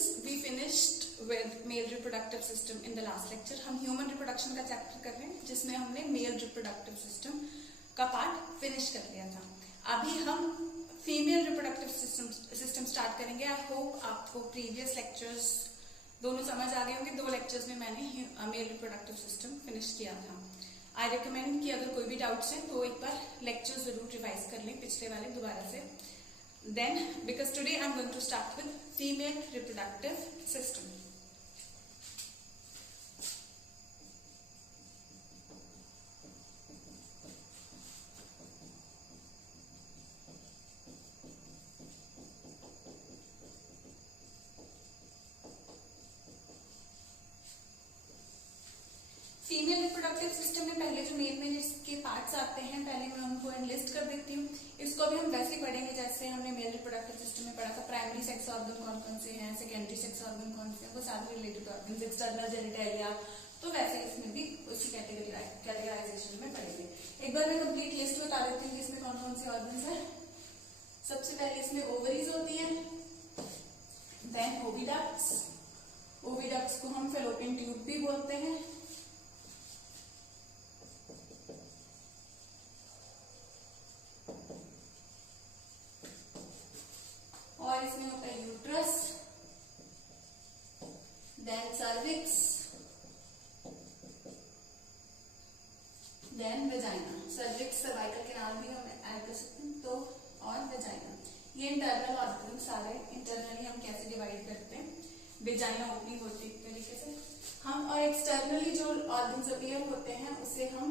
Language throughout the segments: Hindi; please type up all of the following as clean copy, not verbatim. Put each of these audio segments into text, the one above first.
Students, we finished with male reproductive system in the last lecture. हम ह्यूमन रिप्रोडक्शन का चैप्टर कर रहे हैं जिसमें हमने मेल रिप्रोडक्टिव सिस्टम का पार्ट फिनिश कर लिया था। अभी हम फीमेल रिप्रोडक्टिव सिस्टम स्टार्ट करेंगे। आई होप आपको प्रीवियस लेक्चर्स दोनों समझ आ गए होंगे। 2 लेक्चर्स में मैंने मेल रिप्रोडक्टिव सिस्टम फिनिश किया था। आई रिकमेंड कि अगर कोई भी डाउट्स हैं तो एक बार लेक्चर जरूर रिवाइज कर लें पिछले वाले दोबारा से। Then, because today I'm going to start with female reproductive system. Female reproductive system में पहले जो मेल में जिसके पार्ट्स आते हैं पहले मैं उनको एनलिस्ट कर देती हूँ। इसको भी हम वैसे पढ़ेंगे जैसे हमने मेल रिप्रोडक्टिव सिस्टम में पढ़ा था। प्राइमरी सेक्स ऑर्गन कौन कौन से हैं, सेकेंडरी सेक्स ऑर्गन कौन से हैं, वो सारे रिलेटेड ऑर्गन, एक्सटर्नल जेनिटलिया, तो वैसे इसमें भी उसी कैटेगराइजेशन में पढ़ेंगे। एक बार मैं कंप्लीट लिस्ट बता देती हूँ कि इसमें कौन कौन से ऑर्गन है। सबसे पहले इसमें ओवरीज होती है, देन ओविडक्ट्स, ओविडक्ट्स को हम फैलोपियन ट्यूब भी बोलते हैं। और इसमें होता है uterus, then cervix, then vagina. Cervix cervical canal भी हम ऐड कर सकते हैं तो, और वेजाइना। ये इंटरनल ऑर्गन सारे इंटरनली हम कैसे डिवाइड करते हैं। वेजाइना ओपनिंग होती है एक तरीके से हम, और एक्सटर्नली जो ऑर्गन्स अपीयर होते हैं उसे हम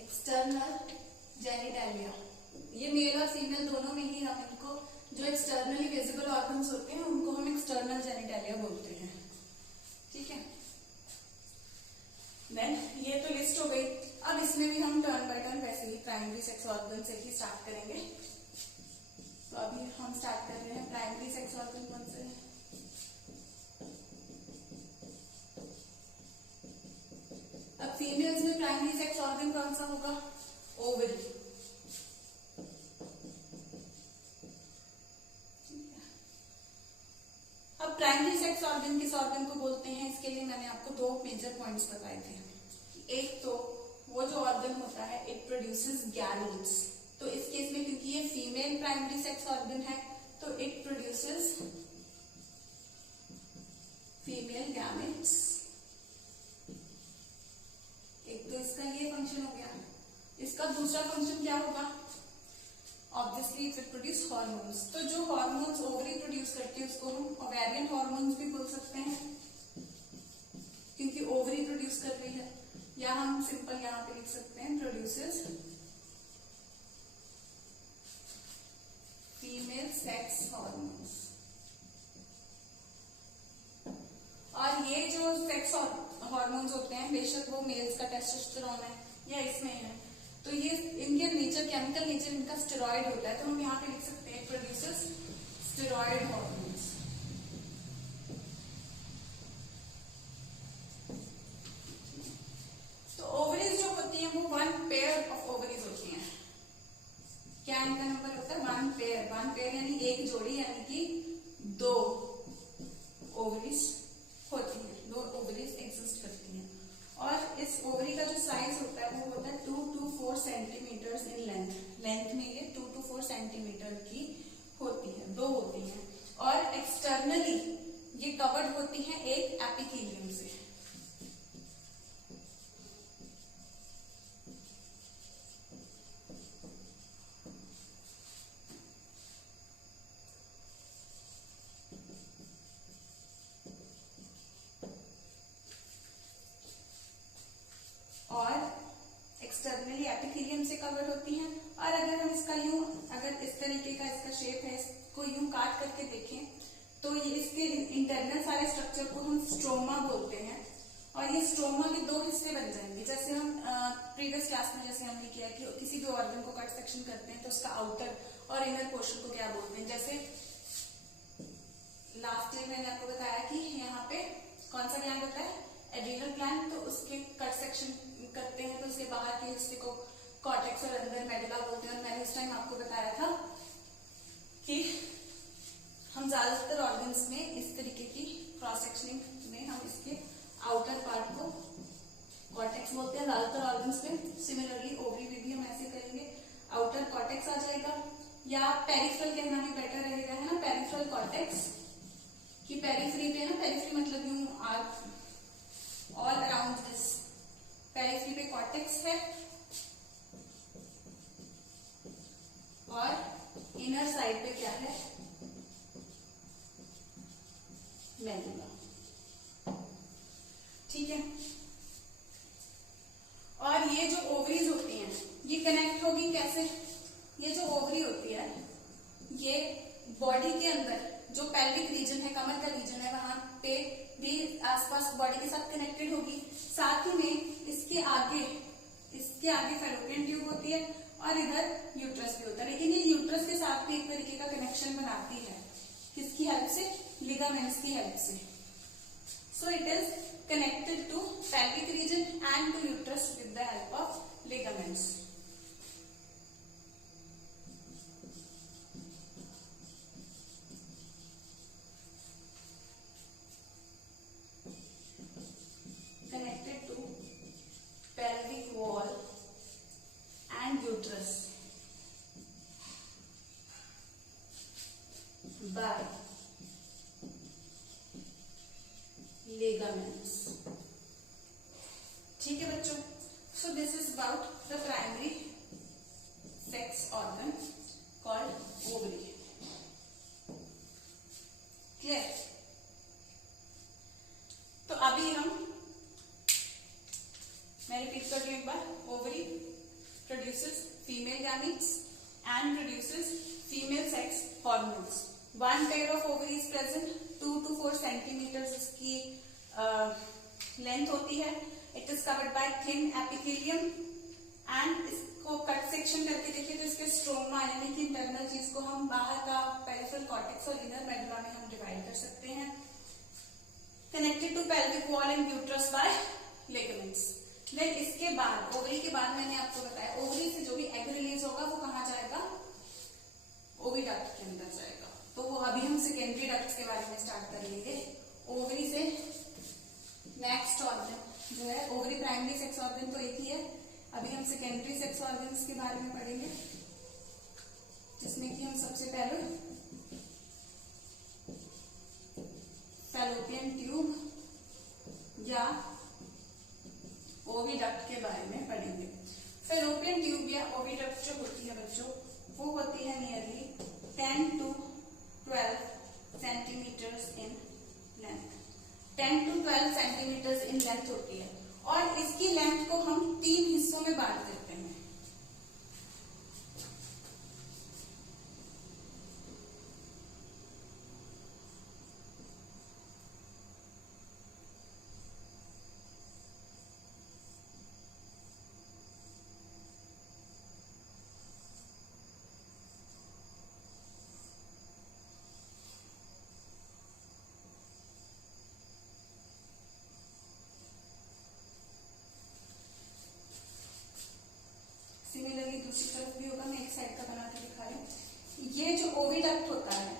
एक्सटर्नल जेनिटलिया, ये मेल और फीमेल दोनों में ही हम इनको, जो एक्सटर्नली विजिबल ऑर्गन्स होते हैं उनको हम एक्सटर्नल जेनिटलिया बोलते हैं। ठीक है, देन ये तो लिस्ट हो गई। अब इसमें भी हम टर्न बाय टर्न वैसे ही प्राइमरी सेक्स ऑर्गन से ही स्टार्ट करेंगे। तो अभी हम स्टार्ट कर रहे हैं। प्राइमरी सेक्स ऑर्गन कौन से है? अब फीमेल्स में प्राइमरी सेक्स ऑर्गन कौन सा होगा? ओवरी। अब प्राइमरी सेक्स ऑर्गन किस ऑर्गन को बोलते हैं, इसके लिए मैंने आपको 2 मेजर पॉइंट्स बताए थे। एक तो वो जो ऑर्गन होता है इट प्रोड्यूसेस गैमेट्स, तो इस केस में क्योंकि ये फीमेल प्राइमरी सेक्स ऑर्गन है तो इट प्रोड्यूसेस फीमेल गैमेट्स। एक तो इसका ये फंक्शन हो गया। इसका दूसरा फंक्शन क्या होगा? Obviously it will produce hormones. तो जो हॉर्मोन्स ओवरी प्रोड्यूस करती है उसको हम ओवेरियन हॉर्मोन्स भी बोल सकते हैं क्योंकि ओवरी प्रोड्यूस कर रही है। या हम सिंपल यहाँ पे लिख सकते हैं प्रोड्यूसेस फीमेल सेक्स हॉर्मोन्स। और ये जो सेक्स हॉर्मोन्स होते हैं बेशक वो मेल्स का टेस्टोस्टेरोन है या इसमें है, तो ये इनके नेचर, केमिकल नेचर इनका स्टेरॉइड होता है, तो हम यहाँ पे लिख सकते हैं प्रोड्यूसेस स्टेरॉइड हॉर्मोन्स। तो ओवरीज जो होती हैं वो 1 पेयर ऑफ ओवरीज होती हैं। क्या इनका नंबर होता है? 1 पेयर। 1 पेयर यानी एक जोड़ी, यानी कि 2 ओवरीज होती हैं, 2 ओवरीज एग्जिस्ट करती हैं। और इस ओवरी का जो साइज होता है वो होता है 2 to 4 centimetre in length. Length में ये 2 to 4 सेंटीमीटर की होती है, 2 होती हैं। और एक्सटर्नली ये कवर्ड होती हैं एक एपिथेलियम से। और एक्सटर्नली एपिथेलियम से कवर होती हैं। और अगर हम इसका यूं, अगर इस तरीके का इसका शेप है, इसको यूं काट करके देखें तो ये इसके इंटरनल सारे स्ट्रक्चर को हम स्ट्रोमा बोलते हैं। और ये स्ट्रोमा के 2 हिस्से बन जाएंगे। जैसे हम प्रीवियस क्लास में जैसे हमने किया कि किसी भी ऑर्गन को कट सेक्शन करते हैं तो उसका आउटर और इनर पोर्शन को क्या बोलते हैं। जैसे लास्ट ईयर मैंने आपको बताया कि यहाँ पे कौन सा ग्लैंड होता है? Adrenal gland. तो उसके कट सेक्शन करते हैं तो उसके बाहर के हिस्से को कॉर्टेक्स और अंदर मेडुला बोलते हैं। और मैंने उस टाइम आपको बताया था कि हम ज्यादातर ऑर्गन्स में इस तरीके की क्रॉस सेक्शनिंग में हम इसके आउटर पार्ट को कॉर्टेक्स बोलते हैं ज्यादातर ऑर्गन्स में। सिमिलरली ओवरी में भी हम ऐसे करेंगे, आउटर कॉर्टेक्स आ जाएगा, या पेरिफेरल कहना भी बेटर रहेगा, है ना, पेरिफेरल कॉर्टेक्स की पेरिफेरी पे ना, पेरिफेरी मतलब यूं ऑल अराउंड दिस, पेरिफेरी पे कॉर्टेक्स है और इनर साइड पे क्या है, मेडुला। ठीक है, और ये जो ओवरीज होती हैं ये कनेक्ट होगी कैसे, ये जो ओवरी होती है ये बॉडी के अंदर जो पेल्विक रीजन है, कमर का रीजन है, वहां पे भी आसपास बॉडी के साथ कनेक्टेड होगी। साथ ही में इसके आगे फैलोपियन ट्यूब होती है और इधर यूट्रस भी होता है, लेकिन ये यूट्रस के साथ भी एक तरीके का कनेक्शन बनाती है, किसकी हेल्प से, लिगामेंट्स की हेल्प से। So it is connected to pelvic region and to uterus with the help of ligaments. Connected to pelvic wall and uterus by ligaments. ठीक है बच्चों, so this is about the primary sex organ called ovary. Clear? तो अभी मैं रिपीट कर रही हूं एक बार, ovary produces female gametes and produces female sex hormones. One pair of ovary is present, 2 to 4 centimetre इसकी लेंथ होती है। It is covered by thin epithelium and इसको कट सेक्शन करके देखिए तो इसके स्ट्रोमा यानी कि इंटरनल चीज को हम बाहर का पेरिफेरल कॉर्टेक्स और इनर मेडुला में हम डिवाइड कर सकते हैं। Connected to pelvic wall and uterus by ligaments. Then इसके बाद ओवरी के बाद मैंने आपको बताया ओवरी से जो भी एग रिलीज होगा वो कहाँ जाएगा, ओविडक्ट के अंदर जाएगा। तो वो अभी हम सेकेंडरी डक्ट्स के बारे में स्टार्ट कर लेंगे। ओवरी से नेक्स्ट ऑर्गन जो है, ओवरी प्राइमरी सेक्स ऑर्गन तो एक ही है, अभी हम सेकेंडरी सेक्स ऑर्गन्स के बारे में पढ़ेंगे, जिसमें कि हम सबसे पहले फैलोपियन ट्यूब या ओविडक्ट के बारे में पढ़ेंगे। फैलोपियन ट्यूब या ओविडक्ट जो होती है बच्चों, वो होती है nearly 10 to 12 centimetres in length. 10 to 12 centimetres in length होती है और इसकी लेंथ को हम 3 हिस्सों में बांट देते हैं। सिमिलरली दूसरी तरफ भी होगा, मैं एक साइड का बना के दिखा रही हूँ। ये जो ओविडक्ट होता है,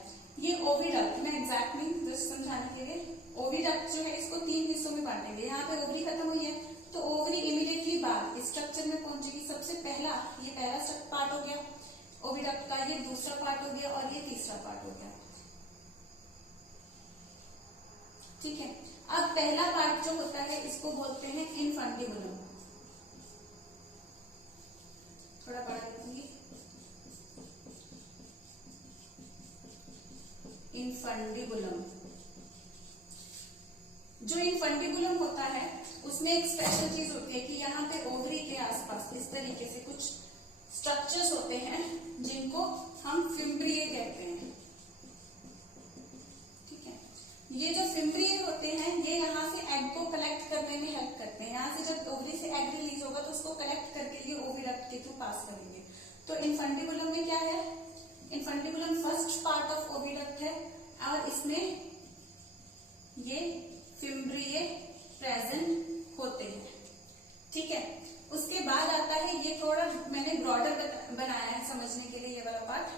ये ओविडक्ट मैं एग्जैक्टली जस्ट समझाने के लिए, ओविडक्ट जो है इसको 3 हिस्सों में बांटेंगे। यहाँ पे ओवरी खत्म हुई है तो ओवरी इमीडिएटली बाद इस स्ट्रक्चर में पहुंचेगी। सबसे पहला ये पहला पार्ट हो गया ओविडक्ट का, ये दूसरा पार्ट हो गया और ये तीसरा पार्ट हो गया। ठीक है, अब पहला पार्ट जो होता है इसको बोलते हैं इनफंडिबुलम। थोड़ा बड़ा लिखूंगी, इनफंडिबुलम। जो इनफंडिबुलम होता है उसमें एक स्पेशल चीज होती है कि यहाँ पे ओवरी के आसपास इस तरीके से कुछ स्ट्रक्चर्स होते हैं जिनको हम फिम्ब्रिए कहते हैं। ठीक है, ये जो फिम्ब्रिए होते हैं ये यहाँ से एग को कलेक्ट करने में हेल्प करते हैं। यहाँ से जब ओवरी से एग रिलीज होगा तो उसको कलेक्ट करके ये ओविडक्ट के थ्रू पास करेंगे। तो इनफंडिबुलम में क्या है, infundibulum first part of oviduct है और इसमें ये फिम्ब्रिए प्रेजेंट होते हैं। ठीक है, उसके बाद आता है ये थोड़ा मैंने ब्रॉडर बनाया है समझने के लिए, ये वाला पार्ट,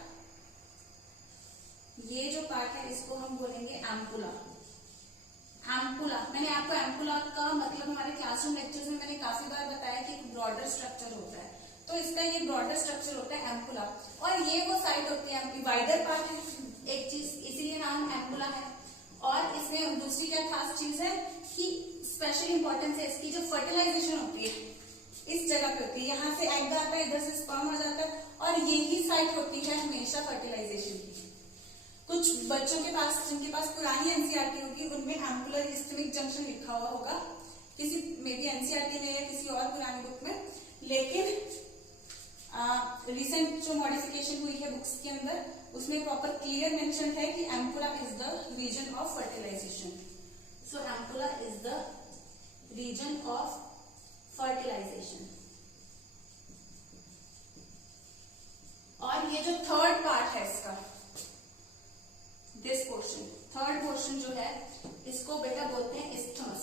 ये जो पार्ट पार्ट है इसको हम बोलेंगे एम्पुला। एम्पुला, मैंने आपको एम्पुला का मतलब हमारे क्लासरूम लेक्चर्स में मैंने काफी बार बताया कि एक ब्रॉडर स्ट्रक्चर होता है, तो इसका ये ब्रॉडर स्ट्रक्चर होता है एम्पुला। और ये वो साइट होती है, वाइडर पार्ट है एक चीज, इसीलिए नाम एम्पुला है। और इसमें दूसरी क्या खास चीज है कि स्पेशल इंपॉर्टेंस है इसकी, जो फर्टिलाइजेशन होती है इस जगह पे होती है। यहाँ से एग आता है, इधर से स्पर्म आ जाता है, और यही साइट होती है हमेशा फर्टिलाइजेशन की। कुछ बच्चों के पास जिनके पास पुरानी एनसीईआरटी होगी उनमें एम्पुलर इस्थमिक जंक्शन लिखा हुआ होगा, किसी मे बी एनसीईआरटी में या किसी और पुरानी बुक में। लेकिन रिसेंट जो मॉडिफिकेशन हुई है बुक्स के अंदर उसमें प्रॉपर क्लियर मेंशन है कि ampulla is the region of fertilisation. So ampulla is the region of fertilisation. और ये जो थर्ड पार्ट है इसका, दिस पोर्शन, थर्ड पोर्शन जो है इसको बेटा बोलते हैं इस्थमस।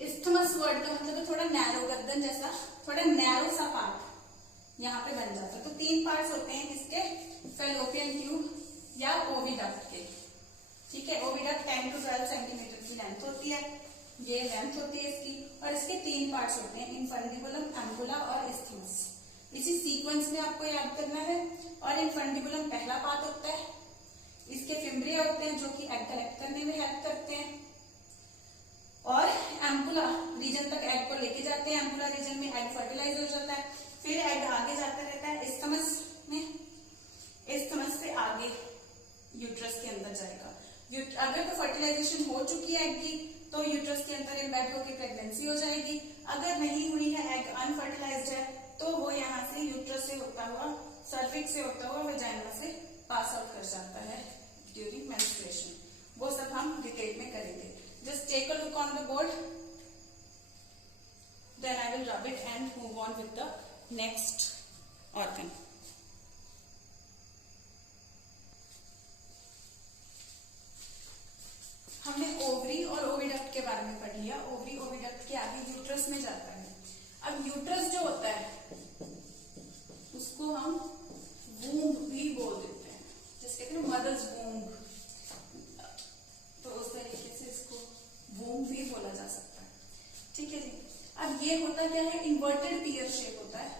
इस्थमस वर्ड का मतलब है थोड़ा नैरो, गर्दन जैसा थोड़ा नैरो सा पार्ट यहाँ पे बन जाता है। तो तीन पार्ट्स होते हैं इसके, फैलोपियन ट्यूब या ओविडक्ट के। ठीक है, ओविडक्ट 10 to 12 सेंटीमीटर की लेंथ होती है, ये लेंथ होती है इसकी, और इसके तीन पार्ट्स होते हैं, इनफंडिबुलम, एम्पुला और इस्थमस। इसी सीक्वेंस में आपको याद करना है। और इनफंडिबुलम पहला पार्ट होता है, इसके फिम्ब्रिया होते हैं जो कि एग कलेक्ट करने में हेल्प करते हैं, और एम्पुला रीजन तक एग को लेके जाते हैं। एम्पुला रीजन में एग फर्टिलाइज हो जाता है, फिर एग आगे जाता रहता है इस्थमस में, इस्थमस से आगे यूट्रस के अंदर जाएगा। अगर तो फर्टिलाइजेशन हो चुकी है एग की तो यूट्रस के अंदर एम्बेड होकर प्रेगनेंसी हो जाएगी। अगर नहीं हुई है, एग अनफर्टिलाइज्ड है, तो वो यहाँ से यूट्रस से होता हुआ, सर्विक्स से होता हुआ वेजाइना से पास आउट कर जाता है ड्यूरिंग मेंस्ट्रुएशन। वो सब हम डिटेल में करेंगे। Just take a look on the board, then I will rub it and move on with the next organ. हमने ओवरी और ओविडक्ट के बारे में पढ़ लिया। ओवरी ओविडक्ट के आगे यूट्रस में जाता है। अब यूट्रस जो होता है उसको हम वूम्ब भी बोल देते हैं, जिसके कहते हैं मदर्स वूम्ब, तो उस तरीके से इसको वूम्ब भी बोला जा सकता है। ठीक है जी। अब ये होता क्या है, इन्वर्टेड पियर शेप होता है।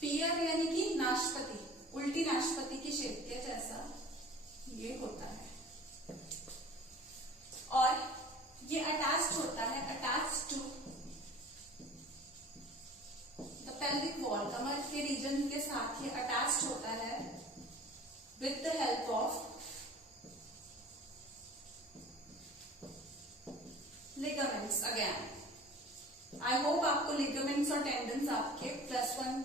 पियर यानी कि नाशपाती, उल्टी नाशपाती की शेप के जैसा ये होता है, और ये अटैच्ड होता है, attached to the pelvic wall, कमर के रीजन के साथ ये अटैच्ड होता है with the help of ligaments. Again I hope आपको लिगामेंट्स और टेंडन्स आपके +1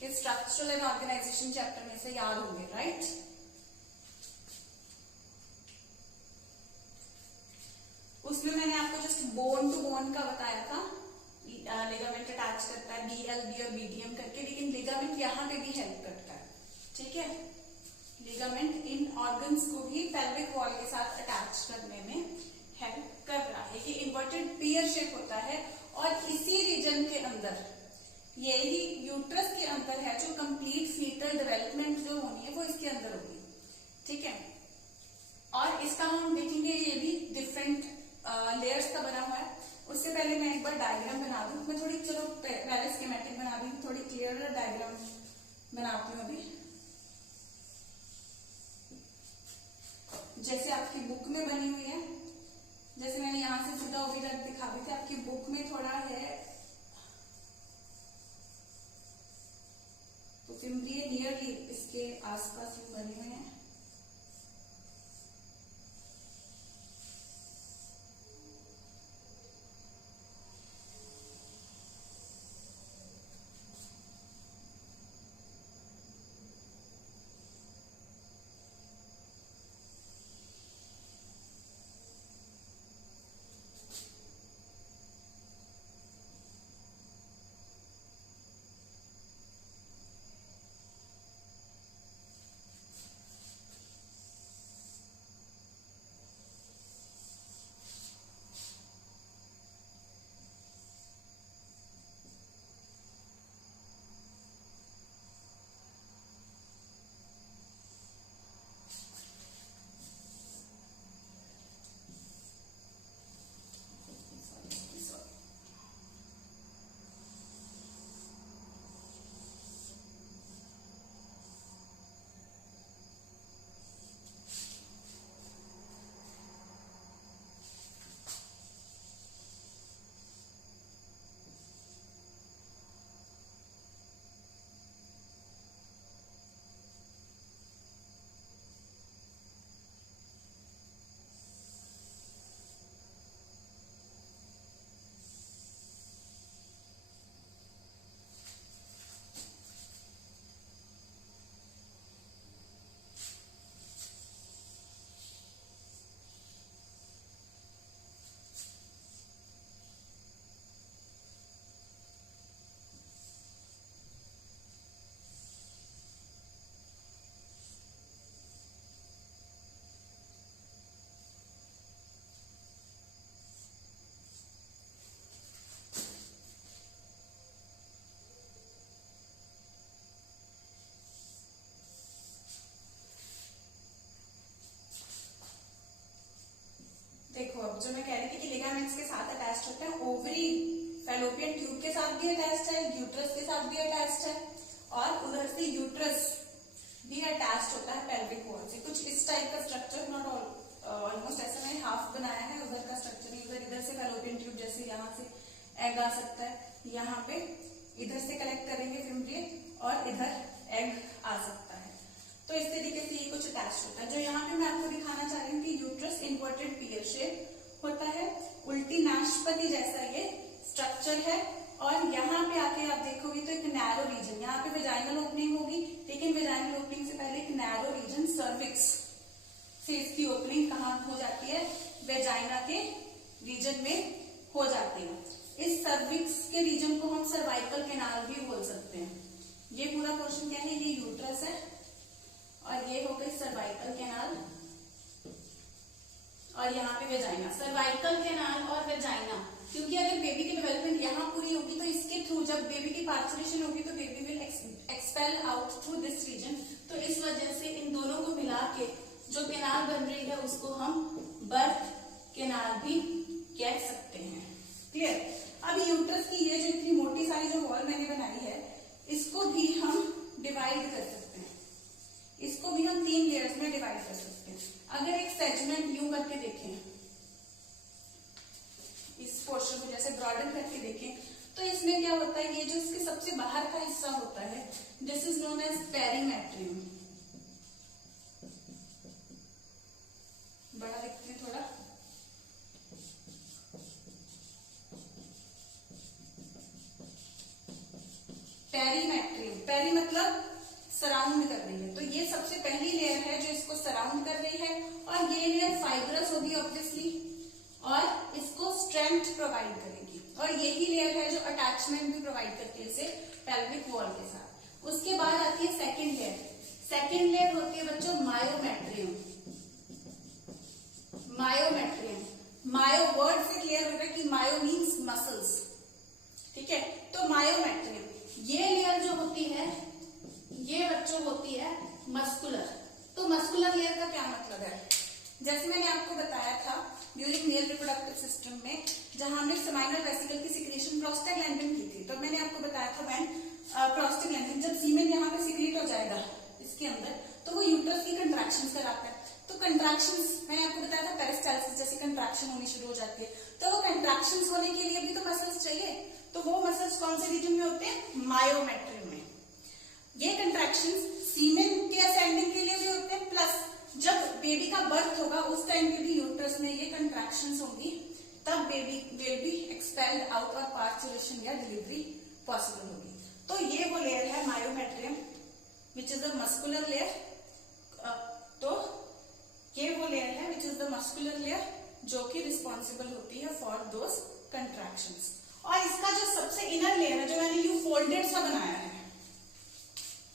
के स्ट्रक्चरल एंड ऑर्गेनाइजेशन चैप्टर में से याद होंगे, राइट? उसमें मैंने आपको जस्ट बोन टू बोन का बताया था, लिगामेंट अटैच करता है BLB और BDM करके, लेकिन लिगामेंट यहाँ पे भी हेल्प करता है। ठीक है, लिगामेंट इन ऑर्गन्स को भी पेल्विक वॉल के साथ अटैच करने में हेल्प कर रहा है। ये इन्वर्टेड पियर शेप होता है, और इसी रीजन के अंदर, यही यूट्रस के अंदर है जो कंप्लीट फीटल डेवलपमेंट जो होनी है वो इसके अंदर होगी। ठीक है, और इसका हम देखेंगे ये भी डिफरेंट लेयर्स का बना हुआ है। उससे पहले मैं एक बार डायग्राम बना दूं, मैं थोड़ी, चलो पहले स्कीमेटिक बना दूं, थोड़ी क्लियर डायग्राम बनाती हूँ अभी। जैसे आपकी बुक में बनी हुई है, जैसे मैंने यहाँ से सीधा ओविडक्ट दिखा दी थी, आपकी बुक में थोड़ा है तो फिम्ब्रिया नियरली इसके आसपास बने हुए हैं। वॉल, जो मैं कह रही थी कि लिगामेंट्स के साथ अटैच्ड होते हैं, ओवरी फैलोपियन ट्यूब के साथ भी अटैच्ड है, यूट्रस के साथ भी अटैच्ड है, और उधर से यूट्रस भी अटैच्ड होता है पेल्विक वॉल से। कुछ इस टाइप का स्ट्रक्चर, नॉट ऑलमोस्ट ऐसा मैंने हाफ बनाया है, उधर का स्ट्रक्चर इधर से फैलोपियन ट्यूब, जैसे यहाँ से एग आ सकता है, यहाँ पे इधर से कलेक्ट करेंगे फिम्ब्रिएट और इधर एग आ सकता है। तो इस तरीके से ये कुछ अटैच होता है। जो यहाँ पे मैं आपको दिखाना चाह रही हूँ कि यूट्रस इन्वर्टेड पीयर शेप होता है, उल्टी नाशपति जैसा ये स्ट्रक्चर है, और यहाँ पे आके आप देखोगे तो एक नैरो रीजन, यहाँ पे वेजाइनल ओपनिंग होगी, लेकिन वेजाइनल ओपनिंग से पहले एक नैरो रीजन सर्विक्स से इसकी ओपनिंग कहाँ हो जाती है, वेजाइना के रीजन में हो जाती है। इस सर्विक्स के रीजन को हम सर्वाइकल कैनाल भी बोल सकते हैं। ये पूरा पोर्शन क्या है, ये यूट्रस है और ये हो गई सर्वाइकल कैनाल, और यहाँ पे वेजाइना। सर्वाइकल कैनाल और वेजाइना, क्योंकि अगर बेबी की डेवलपमेंट यहाँ पूरी होगी तो इसके थ्रू, जब बेबी की पार्चुरेशन होगी तो baby will expel out through this region. तो इस वजह से इन दोनों को मिला के जो कैनाल बन रही है उसको हम बर्थ कैनाल भी कह सकते हैं। क्लियर? अब यूट्रस की ये जो इतनी मोटी सारी जो वॉल मैंने बनाई है, इसको भी हम डिवाइड कर सकते हैं, इसको भी हम 3 लेयर्स में डिवाइड कर सकते हैं। अगर एक सेगमेंट यूं करके देखें, इस पोर्शन को जैसे ब्रॉडन करके देखें, तो इसमें क्या होता है, ये जो इसके सबसे बाहर का हिस्सा होता है, this is known as perimetrium. बड़ा देखते हैं थोड़ा, पेरीमेट्रियम, पेरी मतलब सराउंड कर रही है, तो ये सबसे पहली लेयर है जो इसको सराउंड कर रही है, और ये लेयर फाइब्रस होगी ऑब्वियसली, और इसको स्ट्रेंथ प्रोवाइड करेगी, और यही लेयर है जो अटैचमेंट भी प्रोवाइड करती है इसे पेल्विक वॉल के साथ। उसके बाद आती है सेकेंड लेयर। सेकेंड लेयर होती है बच्चों मायोमेट्रियम। मायोमेट्रियम, मायो वर्ड से क्लियर हो रहा है कि मायो मीन्स मसल्स, ठीक है। तो मायोमेट्रियम, ये लेयर जो होती है ये बच्चों होती है मस्कुलर। तो मस्कुलर लेयर का क्या मतलब है, जैसे मैंने आपको बताया था ड्यूरिंग मेल रिप्रोडक्टिव सिस्टम में, जहां हमने सेमाइनल वेसिकल की सिक्रीशन प्रोस्टाग्लैंडिन की थी, तो मैंने आपको बताया था व्हेन प्रोस्टाग्लैंडिन, जब सीमेन यहाँ पे सिक्रीट हो जाएगा इसके अंदर, तो वो यूट्रस की कंट्रैक्शंस कराता है। तो कंट्रैक्शंस मैंने आपको बताया था पेरिस्टाल्सिस जैसी कंट्रैक्शन होनी शुरू हो जाती है, तो वो कंट्रैक्शंस होने के लिए भी तो मसल्स चाहिए, तो वो मसल्स कौन से रीजन में होते हैं, मायोमेट्रियम में। ये कंट्रैक्शंस सीमेन के असेंडिंग के लिए भी होते हैं, प्लस जब बेबी का बर्थ होगा उस टाइम पे भी यूट्रस में ये कंट्रैक्शंस होंगी, तब baby will be expelled out और पार्चुरेशन या डिलीवरी पॉसिबल होगी। तो ये वो लेयर है myometrium which is the muscular layer. तो ये वो लेयर है which is the muscular layer जो कि रिस्पॉन्सिबल होती है फॉर दोज कंट्रैक्शंस। और इसका जो सबसे इनर लेयर है, जो मैंने यू फोल्डेड सा बनाया है,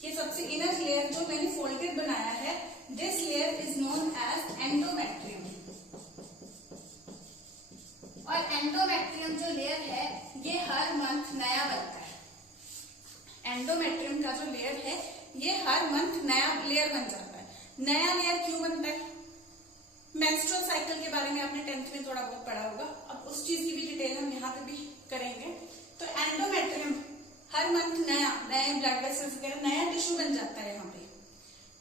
ये सबसे इनर लेयर जो मैंने फोल्डेड बनाया है, this layer is known as endometrium. और एंडोमेट्रियम जो लेयर है ये हर मंथ नया बनता है। एंडोमेट्रियम का जो लेयर है ये हर मंथ नया लेयर बन जाता है। नया लेयर क्यों बनता है, मेंस्ट्रुअल साइकिल के बारे में आपने 10th में थोड़ा बहुत पढ़ा होगा, अब उस चीज की भी डिटेल हम यहाँ पे भी करेंगे। तो एंडोमेट्रियम हर मंथ नए ब्लड वेसल्स वगैरह नया टिश्यू बन जाता है यहाँ पे,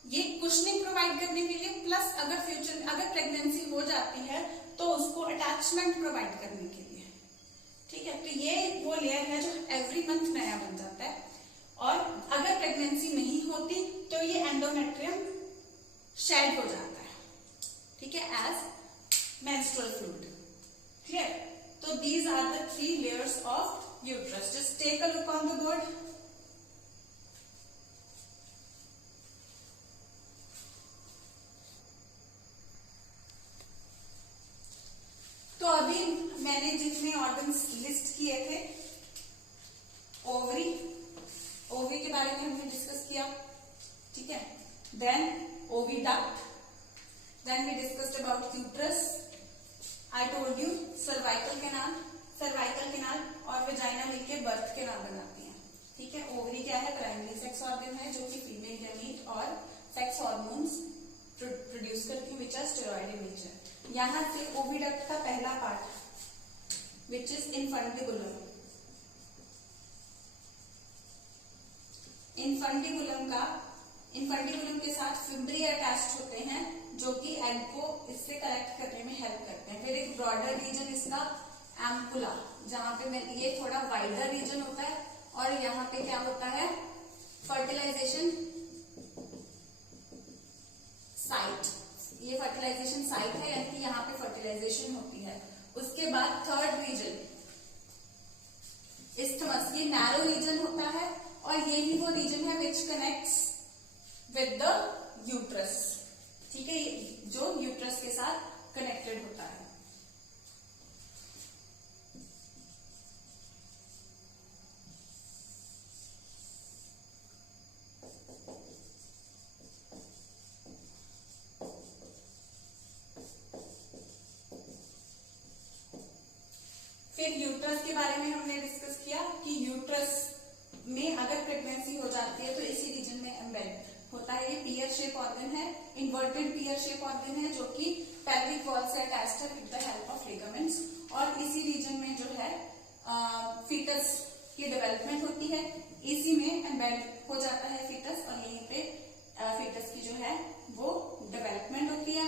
ये कुशनिंग प्रोवाइड करने के लिए, प्लस अगर फ्यूचर में अगर प्रेगनेंसी हो जाती है तो उसको अटैचमेंट प्रोवाइड करने के लिए, ठीक है। तो ये वो लेयर है जो एवरी मंथ नया बन जाता है, और अगर प्रेगनेंसी नहीं होती तो ये एंडोमेट्रियम शेड हो जाता है, ठीक है, एज मेंस्ट्रुअल फ्लूइड। क्लियर? तो these are the 3 layers of uterus. Just take a look on the board. तो अभी मैंने जितने ऑर्गन्स लिस्ट किए थे, ओवरी, ओवरी के बारे में हमने डिस्कस किया, ठीक है। Then oviduct, then we discussed about uterus, I told you cervical canal, cervical canal और वेजाइना मिलके बर्थ कैनाल बनाती हैं, ठीक है। ओवरी क्या है, प्राइमरी सेक्स ऑर्गन है जो कि फीमेल गैमीट और सेक्स हार्मोन्स प्रोड्यूस करती है which are steroid in nature. यहां से ओविडक्ट का पहला part which is infundibulum, infundibulum के साथ फिब्री अटैच्ड होते हैं जो कि एग को इससे कलेक्ट करने में हेल्प करते हैं। फिर एक ब्रॉडर रीजन इसका एम्पुला, जहां पे ये थोड़ा वाइडर रीजन होता है, और यहाँ पे क्या होता है, फर्टिलाइजेशन साइट, ये फर्टिलाइजेशन साइट है, यानी कि यहाँ पे फर्टिलाइजेशन होती है। उसके बाद थर्ड रीजन इस्थमस, ये नैरो रीजन होता है और यही वो रीजन है which connects with the uterus, ठीक है, जो यूट्रस के साथ कनेक्टेड होता है। फिर यूट्रस के बारे में हमने डिस्कस किया कि यूट्रस में अगर प्रेगनेंसी हो जाती है तो इसी रीजन में एम्बेड होता है। ये पियर शेप ऑर्गन है, इन्वर्टेड पियर शेप ऑर्गन है, जो कि पेल्विक वॉल से अटैच्ड है with the help of ligaments, और इसी रीजन में जो है फीटस की डेवलपमेंट होती है, इसी में एम्बेड हो जाता है फीटस, और यहीं पे फीटस की जो है वो डेवलपमेंट होती है।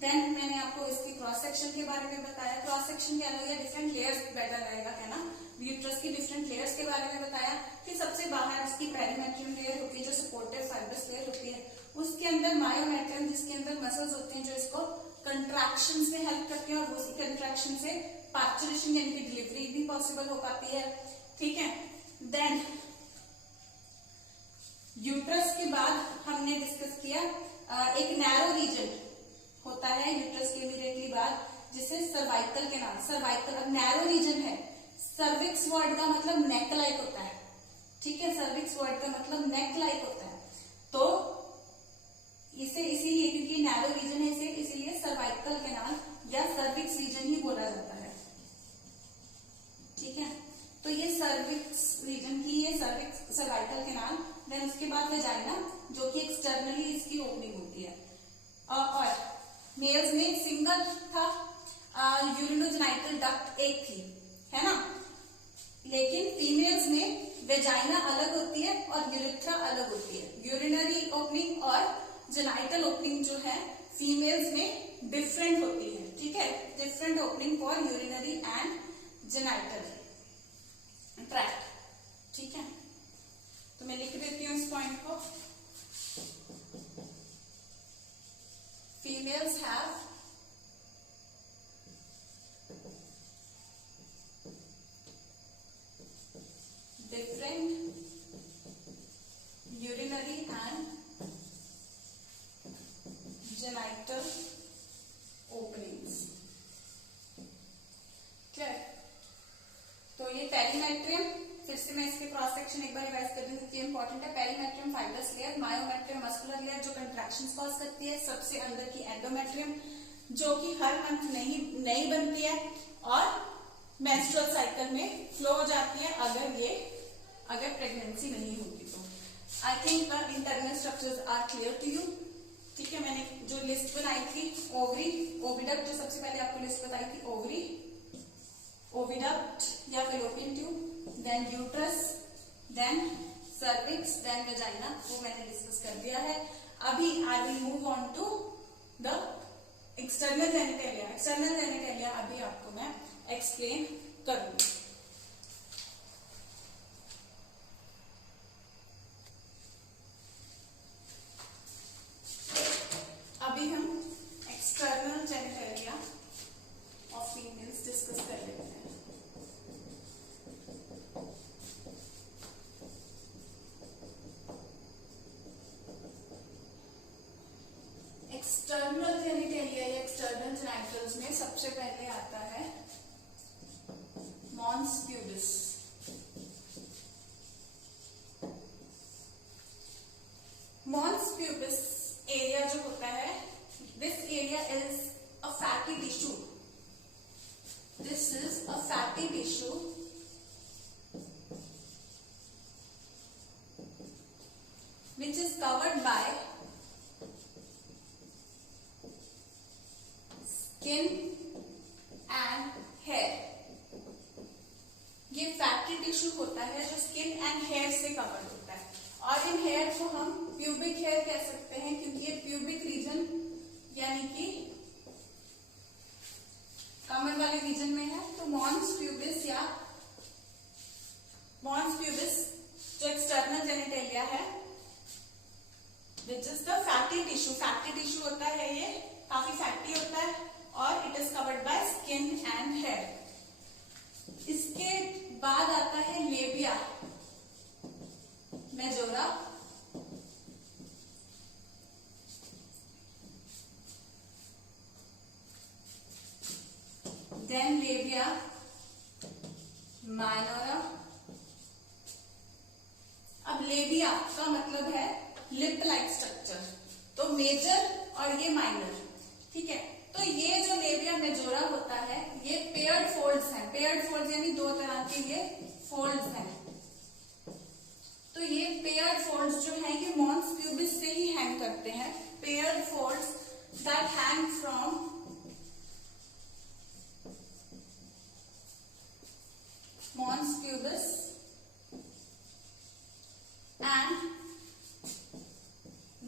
देन मैंने आपको इसकी क्रॉस सेक्शन के बारे में बताया, क्रॉस सेक्शन के अलग या डिफरेंट लेयर्स बेटर रहेगा कहना, यूट्रस की डिफरेंट लेयर्स के बारे में बताया। फिर सबसे बाहर उसकी पेरीमेट्रियम लेयर होती है जो सपोर्टिव फाइब्रस लेयर होती है, उसके अंदर मायोमेट्रियम जिसके अंदर मसल्स होते हैं जो इसको कंट्रैक्शन में हेल्प करती है, और उसी कंट्रैक्शन से पार्चुरेशन यानी कि डिलीवरी भी पॉसिबल हो पाती है, ठीक है। देन यूट्रस के बाद हमने डिस्कस किया एक नैरो रीजन होता है यूट्रस के इमीडिएटली बाद, जिसे सर्वाइकल के नाम, सर्वाइकल अब नैरो रीजन है, सर्विक्स वर्ड का मतलब नेक लाइक होता है, ठीक है, सर्विक्स वर्ड का मतलब नेक लाइक होता है, तो इसे इसीलिए क्योंकि नैरो रीजन है इसे इसीलिए सर्वाइकल के नाम या सर्विक्स रीजन ही बोला जाता है, ठीक है। तो ये सर्विक्स रीजन की ये सर्विक्स सर्वाइकल के नाम, देन उसके बाद वेजाइना जो कि एक्सटर्नली इसकी ओपनिंग होती है, और मेल्स में सिंगल था, यूरिनोजेनाइटल डक्ट एक थी, है ना, लेकिन फीमेल्स में वेजाइना अलग होती है और यूरिथ्रा अलग होती है। यूरिनरी ओपनिंग और जेनाइटल ओपनिंग जो है फीमेल्स में डिफरेंट होती है, ठीक है, different opening for urinary and genital tract, ठीक है। तो मैं लिख देती हूँ इस पॉइंट को, females have different urinary and genital openings, clear. तो ये पेरीमेट्रियम, फिर से मैं इसके क्रॉस सेक्शन एक बार रिवाइज कर दूं क्योंकि इंपॉर्टेंट है। Perimetrium fibrous layer, myometrium muscular layer जो कंट्रैक्शंस कॉज करती है, सबसे अंदर की एंडोमेट्रियम जो कि हर मंथ नहीं बनती है और मेंस्ट्रुअल साइकिल में फ्लो हो जाती है अगर प्रेगनेंसी नहीं होती तो। I think the internal structures are clear to you, ठीक है। मैंने जो लिस्ट बनाई थी, ओवरी, ओविडक्ट जो सबसे पहले आपको लिस्ट बताई थी, ओवरी, ओविडक्ट या fallopian tube, then uterus, then cervix, then vagina, वो मैंने डिस्कस कर दिया है। अभी I will move on to the external genitalia. External genitalia अभी आपको मैं एक्सप्लेन करूंगी। अभी हम external genitalia of females discuss कर लेते हैं। एक्सटर्नल जेनिटेलिया या एक्सटर्नल जेनिटल्स में सबसे पहले आता है mons pubis. Mons pubis area जो होता है, this area is a fatty tissue, this is a fatty tissue which is covered by skin and hair. ये फैटी टिश्यू होता है जो स्किन एंड हेयर से कवर्ड होता है, और इन हेयर को हम प्यूबिक हेयर कह सकते हैं क्योंकि ये प्यूबिक रीजन यानी कि कमर वाले रीजन में है। तो मॉन्स प्यूबिस या मॉन्स प्यूबिस जो एक्सटर्नल जेनिटेलिया है, which is the fatty tissue. Fatty tissue होता है, ये काफी फैटी होता है और it is covered by skin and hair. इसके बाद आता है labia majora. Then labia minora. अब लेबिया का मतलब है लिप लाइक स्ट्रक्चर, तो मेजर और ये माइनर, ठीक है। तो ये जो लेबिया मेजोरा होता है ये पेयर्ड फोल्ड्स हैं। पेयर्ड फोल्ड्स यानी दो तरह के ये फोल्ड्स हैं। तो ये पेयर्ड फोल्ड्स जो है ये मॉन्स प्यूबिस से ही हैंग करते हैं। Paired folds that hang from mons pubis and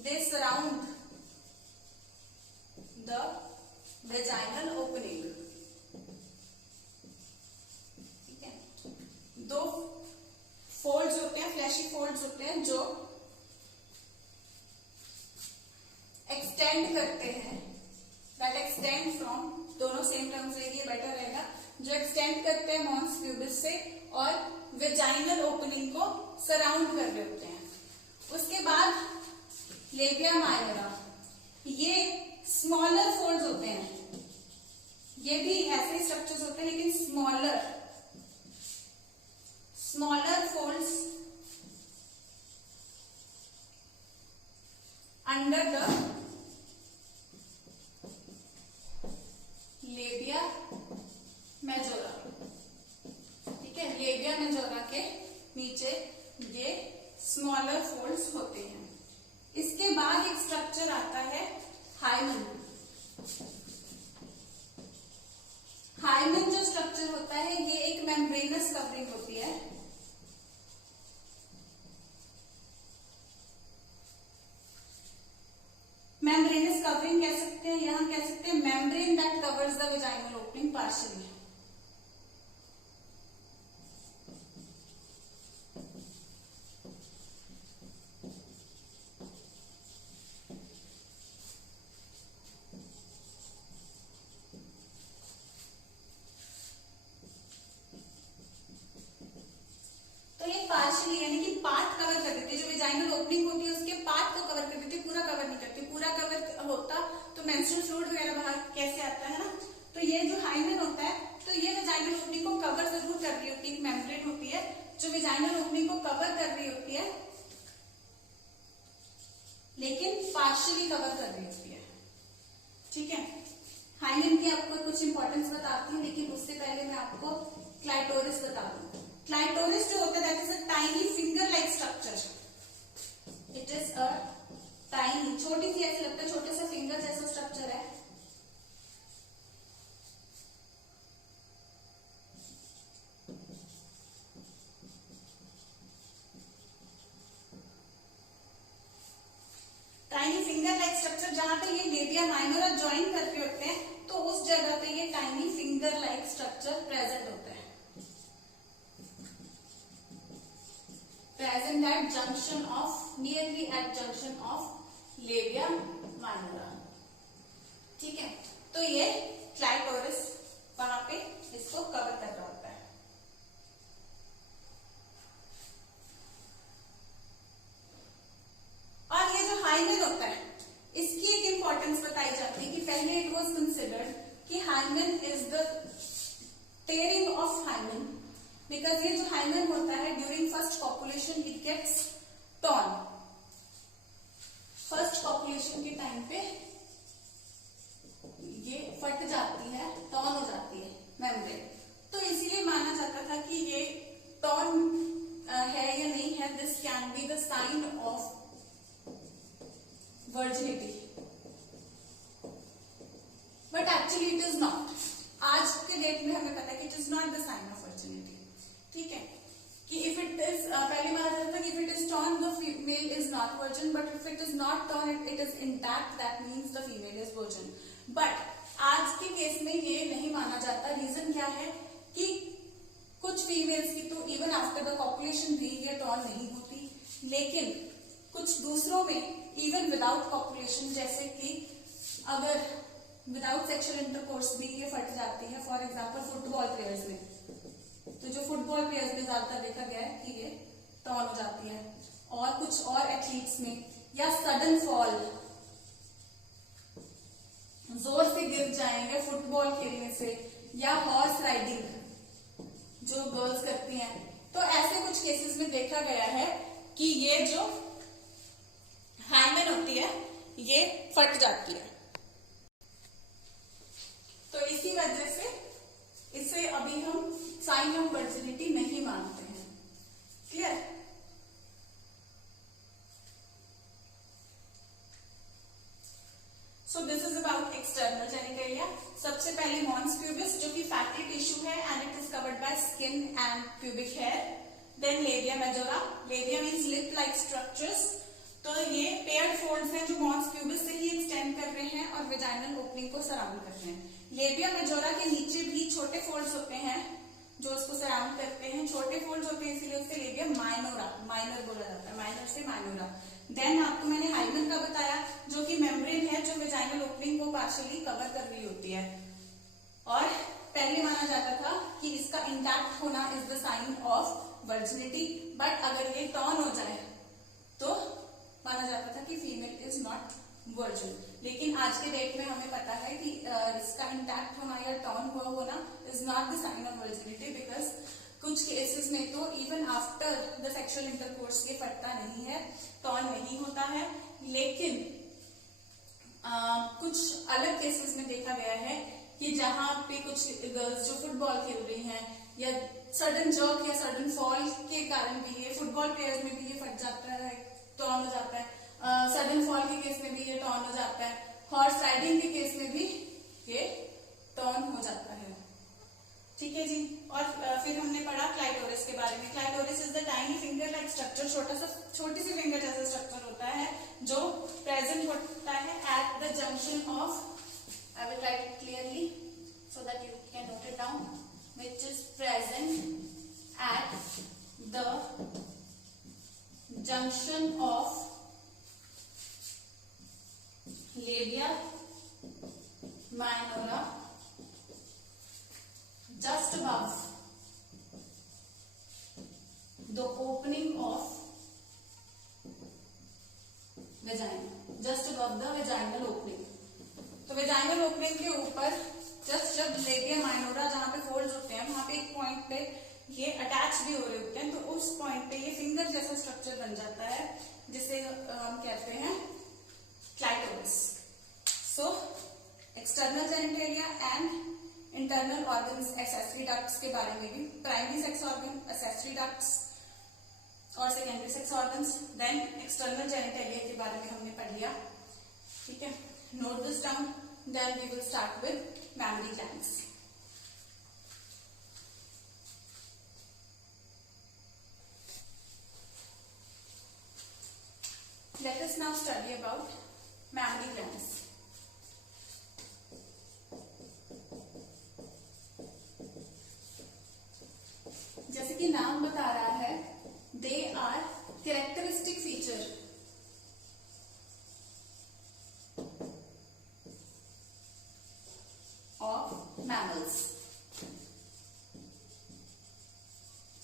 they surround the vaginal opening, ठीक है। दो फोल्ड्स होते हैं, फ्लैशी फोल्ड्स होते हैं जो एक्सटेंड करते हैं, दैट एक्सटेंड फ्रॉम, दोनों सेम टर्म्स रहेगी, बेटर रहेगा, जो एक्सटेंड करते हैं मॉन्स प्यूबिस से और वेजाइनल ओपनिंग को सराउंड कर रहे होते हैं। उसके बाद लेबिया माइनोरा, ये स्मॉलर फोल्ड्स होते हैं, ये भी ऐसे स्ट्रक्चर्स होते हैं लेकिन smaller folds under the labia majora, ठीक है। लेबिया मेजोरा के नीचे ये स्मॉलर फोल्ड्स होते हैं। इसके बाद एक स्ट्रक्चर आता है हाइमन। हाइमन जो स्ट्रक्चर होता है ये एक मेम्ब्रेनस कवरिंग होती है। मेम्ब्रेनस कवरिंग कह सकते हैं, यहां कह सकते हैं membrane that covers the vaginal opening partially. Partially यानी कि पार्ट कवर कर देती है, जो वेजाइनल ओपनिंग होती है उसके पार्ट को कवर कर देती है, पूरा कवर नहीं करती। पूरा कवर होता तो मेंस्ट्रुअल फ्लूइड वगैरह बाहर कैसे आता है ना। तो ये जो हाइमन होता है तो ये वेजाइनल ओपनिंग को कवर जरूर कर रही होती है, एक मेम्ब्रेन होती है जो वेजाइनल ओपनिंग को कवर कर रही होती है लेकिन पार्शियली कवर कर रही होती है, ठीक है। हाइमन की आपको कुछ इंपॉर्टेंस बताती हूँ लेकिन उससे पहले मैं आपको क्लाइटोरिस बता दूं। क्लाइटोरिस जो होता है that is a tiny finger like structure. It is a tiny, छोटी सी, ऐसे लगता है छोटे सा फिंगर जैसा स्ट्रक्चर है। टाइनी फिंगर लाइक स्ट्रक्चर, जहां पे ये लेबिया माइनोरा ज्वाइन कर रहे होते हैं तो उस जगह पे ये tiny finger like structure present होता है, present at junction of, nearly at junction of labia minora, ठीक है। तो ये क्लाइटोरिस वहां पे इसको कवर कर रहा होता है। और ये जो हाइमन होता है इसकी एक इंपॉर्टेंस बताई जाती है कि पहले इट वाज कंसिडर्ड कि hymen is the tearing of hymen, because ये जो हाइमन होता है during first copulation it gets torn. First copulation के टाइम पे ये फट जाती है, टॉर्न हो जाती है मेम्ब्रेन। तो इसीलिए माना जाता था कि ये टॉर्न है या नहीं है, this can be the sign of virginity. But actually it is not. आज के डेट में हमें पता है कि it is not the sign of virginity. ठीक है, कि इफ इट इज पहले माना जाता था कि if it is turn the female is not virgin, but if it is not turn it is intact, that means the female is virgin. But आज के केस में ये नहीं माना जाता। रीजन क्या है कि कुछ फीमेल्स की तो इवन आफ्टर द कॉपुलेशन भी ये टर्न नहीं होती, लेकिन कुछ दूसरों में इवन विदाउट कॉपुलेशन, जैसे कि अगर विदाउट सेक्सुअल इंटरकोर्स भी ये फट जाती है। फॉर एग्जाम्पल फुटबॉल प्लेयर्स में, तो जो फुटबॉल प्लेयर्स में ज्यादातर देखा गया है कि ये टर्न हो जाती है, और कुछ और एथलीट्स में, या सडन फॉल, जोर से गिर जाएंगे फुटबॉल खेलने से, या हॉर्स राइडिंग जो गर्ल्स करती हैं, तो ऐसे कुछ केसेस में देखा गया है कि ये जो हाइमेन होती है ये फट जाती है। तो इसी वजह से इसे अभी हम साइन ऑफ वर्जिनिटी नहीं मानते हैं। Clear? So this is about external genitalia. सबसे पहले मॉन्स प्यूबिस, जो कि फैटी टिश्यू है and it is covered by skin and pubic hair. Then labia majora. Labia means lip like structures. तो ये पेयर्ड फोल्ड्स हैं जो मॉन्स प्यूबिस से ही एक्सटेंड कर रहे हैं और वेजाइनल ओपनिंग को सराउंड कर रहे हैं। लेबिया मेजोरा के नीचे भी छोटे फोल्ड्स होते हैं जो उसको सराउंड करते हैं। छोटे फोल्ड्स होते हैं इसीलिए उससे लेबिया माइनोरा, माइनर बोला जाता है, माइनर से माइनोरा। देन आपको मैंने हाइमेन का बताया, जो कि मेम्ब्रेन है जो वेजाइनल ओपनिंग को पार्शियली कवर कर रही होती है, और पहले माना जाता था कि इसका इंटैक्ट होना is the sign of virginity. But अगर ये टर्न हो जाए तो माना जाता था कि फीमेल इज नॉट वर्जिन। लेकिन आज के डेट में हमें पता है कि इसका इंटैक्ट होना या टर्न हुआ होना is not the sign of virginity, because कुछ केसेस में तो even after the sexual intercourse ये फटता नहीं है, टर्न नहीं होता है। लेकिन कुछ अलग केसेस में देखा गया है कि जहां पे कुछ गर्ल्स जो फुटबॉल खेल रही हैं, या सडन जर्क या सडन फॉल के कारण भी ये, फुटबॉल प्लेयर्स में भी ये फट जाता है, टर्न हो जाता है। सडन फॉल के केस में भी ये टर्न हो जाता है। हॉर्स राइडिंग के केस में भी ये टर्न हो जाता है। ठीक है जी। और फिर हमने पढ़ा क्लाइटोरिस के बारे में। Clitoris is the tiny finger like structure, छोटी सी फिंगर जैसा स्ट्रक्चर होता है जो प्रेजेंट होता है at the junction of, I will write it clearly so that you can note it down, which is present at the junction of labia minora just above the opening of vagina, just above the vaginal opening। तो वेजाइनल ओपनिंग के ऊपर जस्ट जब लेबिया माइनोरा जहां पे फोल्ड्स होते हैं वहां पे एक पॉइंट पे ये अटैच भी हो रहे होते हैं, तो उस पॉइंट पे ये फिंगर जैसा स्ट्रक्चर बन जाता है जिसे हम कहते हैं clitoris. So external genitalia and internal organs, accessory ducts के बारे में भी, primary sex organ, accessory ducts और secondary sex organs. Then external genitalia के बारे में हमने पढ़ लिया। ठीक है, note this down, then we will start with mammary glands। Let us now study about mammary glands। जैसे कि नाम बता रहा है, they are characteristic feature of mammals।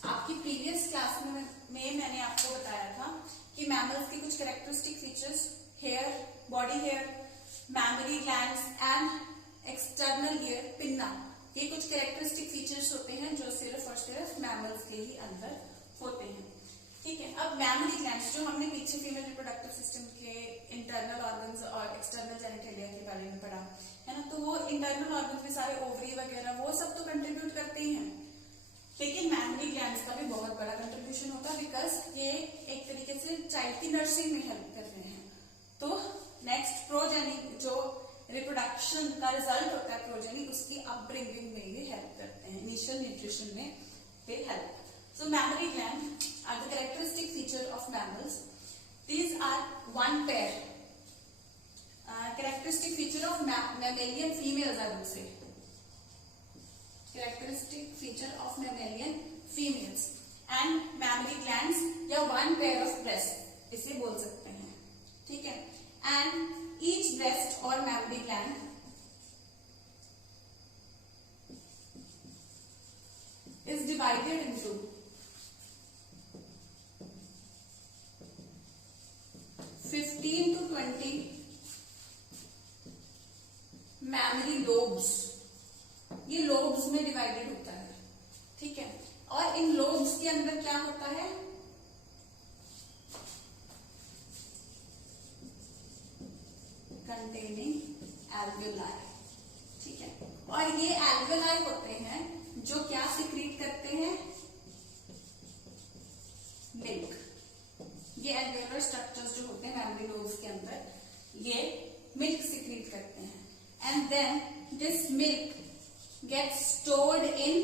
आपकी प्रीवियस क्लास में मैंने आपको बताया था कि मैमल्स के कुछ characteristic features, hair, body hair, mammary glands and external ear, pinna, ये कुछ कैरेक्टरिस्टिक फीचर्स होते हैं जो सिर्फ और सिर्फ मैमल्स के ही अंदर होते हैं। ठीक है, अब मैमरी ग्लैंड्स जो हमने पीछे फीमेल रिप्रोडक्टिव सिस्टम के इंटरनल ऑर्गन्स और एक्सटर्नल जेनिटेलिया के बारे में पढ़ा है ना, तो वो इंटरनल ऑर्गन्स में सारे ओवरी वगैरह वो सब तो कंट्रीब्यूट करते ही हैं, लेकिन मैमरी ग्लैंड्स का भी बहुत बड़ा कंट्रीब्यूशन होता है, बिकॉज ये एक तरीके से चाइल्ड की नर्सिंग में हेल्प कर रहे हैं। तो नेक्स्ट प्रोजेनी जो रिप्रोडक्शन का रिजल्ट होता है प्रोजेनी, उसकी अपब्रिंगिंग में ये हेल्प करते हैं, इनिशियल न्यूट्रिशन में they help. So mammary gland are the characteristic feature of mammals. These are one pair. Characteristic feature of mammalian females, I would say. Characteristic feature of mammalian females. And mammary glands या one pair of breast इसे बोल सकते हैं, ठीक है. And each breast or mammary gland is divided into 15 to 20 mammary lobes. ये lobes में divided होता है, ठीक है. और इन lobes के अंदर क्या होता है, containing alveoli, ठीक है. और ये alveoli होते हैं जो क्या सिक्रीट करते हैं, मिल्क. ये एल्वेओलर स्ट्रक्चर्स जो होते हैं मैमरी लोब्स के अंदर, ये मिल्क सिक्रीट करते हैं. And then this milk gets stored in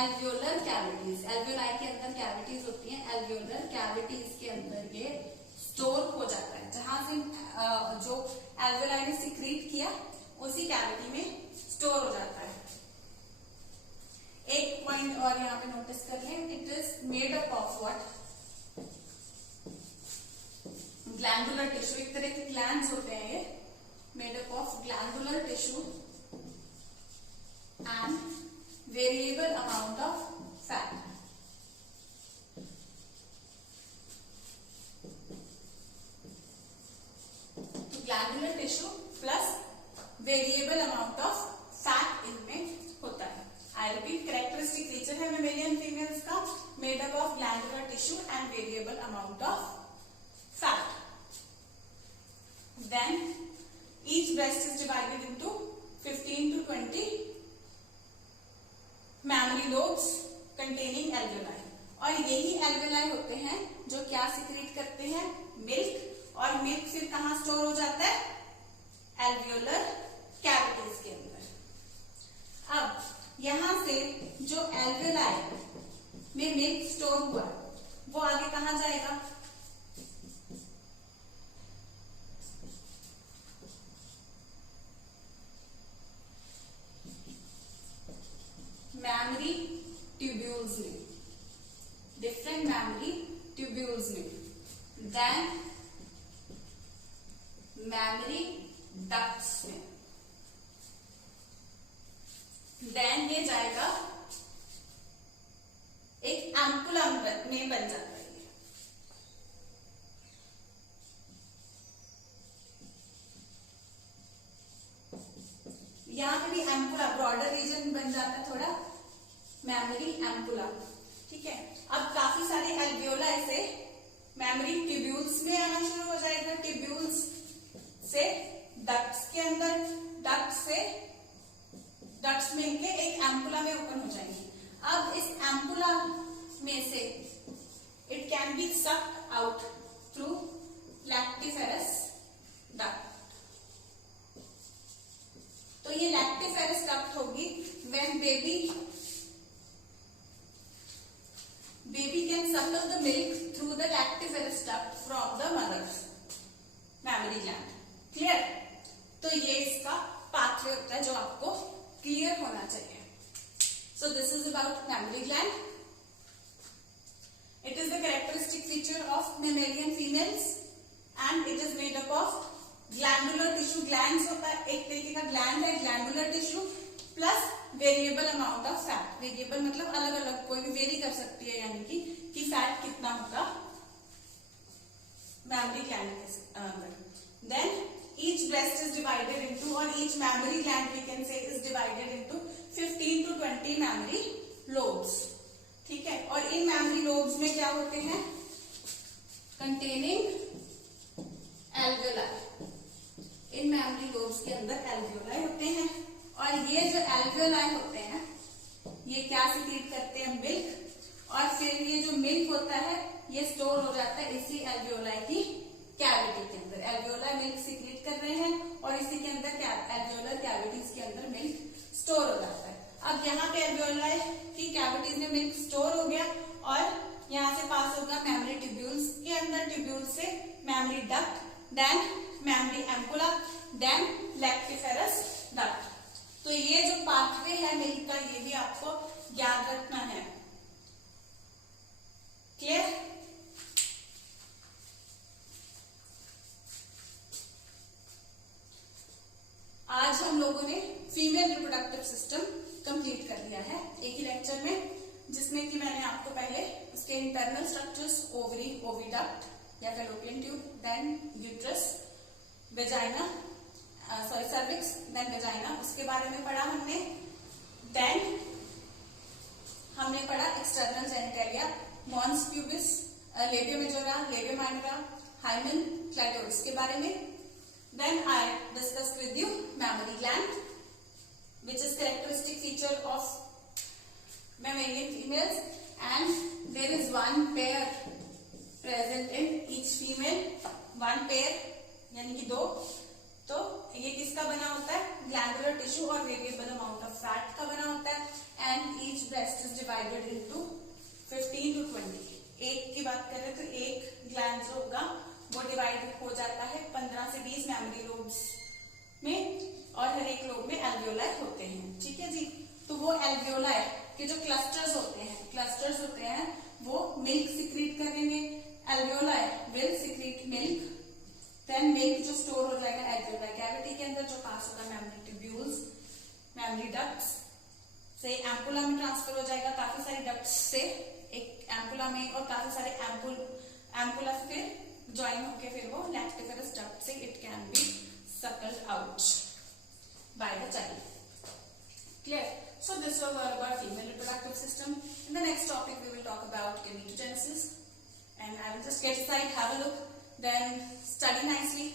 alveolar cavities. Alveoli के अंदर कैविटीज होती हैं, एल्वेओलर कैविटीज के अंदर ये स्टोर हो जाता है. जहां से जो एल्वेओलाई ने सिक्रीट किया उसी कैविटी में स्टोर हो जाता है. एक पॉइंट और यहाँ पे नोटिस कर लें, it is made up of what, glandular tissue. एक तरह के ग्लैंड्स होते हैं ये, made up of glandular tissue and variable amount of fat. तो glandular tissue plus variable amount of fat इनमें होता है. I repeat, characteristic feature है mammalian females का, made up of glandular tissue and variable amount of fat. Then each breast is divided into 15 to 20 mammary lobes containing alveoli. और यही alveoli होते हैं जो क्या सिक्रीट करते हैं, मिल्क. और मिल्क फिर कहाँ स्टोर हो जाता है, alveolar cavities के अंदर. अब यहां से जो एल्वेओलाई में मिल्क स्टोर हुआ वो आगे कहां जाएगा, मैमरी ट्यूब्यूल्स में, डिफरेंट मैमरी ट्यूब्यूल्स में. देन मैमरी डक्ट्स में. देन ये जाएगा एक एम्पुला में बन जाता है. यहाँ पे भी एम्पुला, ब्रॉडर रीजन बन जाता है थोड़ा, मैमरी एम्पुला, ठीक है. अब काफी सारे एल्वियोला ऐसे मैमरी ट्यूब्यूल्स में आना शुरू हो जाएगा. ट्यूब्यूल्स से डक्ट्स के अंदर, डक्ट से डक्ट्स में के एक एम्पुला में ओपन हो जाएंगे. अब इस एम्पुला में से it can be sucked out through lactiferous duct. तो ये लैक्टिफेरस डक्ट होगी when baby can suckle the milk through the lactiferous duct from the mother's mammary gland. Clear? तो ये इसका पाथवे होता है जो आपको क्लियर होना चाहिए. So this is about mammary gland. It is the characteristic feature of mammalian females and it is made up of glandular tissue. Glands होता है, एक तरीके का gland है, glandular tissue plus variable amount of fat. Variable मतलब अलग अलग, कोई भी वेरी कर सकती है, यानी कि फैट कितना होगा mammary gland के अंदर. Then each breast is divided into, or each mammary gland we can say is divided into 15 to 20 mammary lobes. ठीक है. और इन mammary lobes में क्या होते हैं, containing alveoli. इन mammary lobes के अंदर alveoli होते हैं और ये जो alveoli होते हैं ये क्या सिक्रीट करते हैं, मिल्क. और फिर ये जो मिल्क होता है ये स्टोर हो जाता है इसी alveoli की कैविटी के अंदर। एल्वियोला मिल्क सीक्रेट कर रहे हैं और इसी के अंदर एल्वियोलर कैविटीज के अंदर मिल्क स्टोर हो जाता है। अब यहाँ पे एल्वियोला की कैविटीज में मिल्क स्टोर हो गया और यहाँ से पास होगा मेमोरी ट्यूब्यूल्स के अंदर, ट्यूब्यूल से mammary duct, then mammary ampulla, then lactiferous duct. तो ये जो पाथवे है मिल्क का, ये भी आपको याद रखना है। क्लियर? आज हम लोगों ने फीमेल रिप्रोडक्टिव सिस्टम कंप्लीट कर लिया है एक ही लेक्चर में, जिसमें कि मैंने आपको पहले उसके इंटरनल स्ट्रक्चर्स, ओवरी, ओविडक्ट या fallopian tube, then uterus, vagina, cervix, then vagina, उसके बारे में पढ़ा हमने। देन हमने पढ़ा external genitalia, mons pubis, labia majora, labia minora, hymen, clitoris के बारे में। Then I discussed with you mammary gland, which is characteristic feature of mammalian females, and there is one pair present in each female, one pair यानी कि दो। तो ये किसका बना होता है? ग्लैंडुलर टिश्यू और वेरिएबल अमाउंट ऑफ फैट का बना होता है। And each breast is divided into 15 to 20। एक की बात करें तो एक ग्लैंड जो होगा वो डिवाइड हो जाता है 15 से 20 मेमोरी लोब्स में, और हर एक लोब में एल्वियोलाई होते हैं। ठीक है जी। तो वो एल्वियोलाई के जो क्लस्टर्स होते हैं वो मिल्क सिक्रीट करेंगे। Alveoli will secrete milk, then milk जो स्टोर हो जाएगा एल्वियोलाई कैविटी के अंदर, जो पास होगा मेमोरी ट्यूब्यूल्स, मेमोरी डक्ट्स से एम्पुला में ट्रांसफर हो जाएगा, काफी सारी डक्ट्स से एक एम्पुला में, और काफी सारे एम्पुला से फिर ज्वाइन होके फिर वो लैक्टिफेरस डक्ट से it can be suckled out by the child. Clear? So this was all about female reproductive system. In the next topic we will talk about gametogenesis, and I will just get aside, have a look, then study nicely.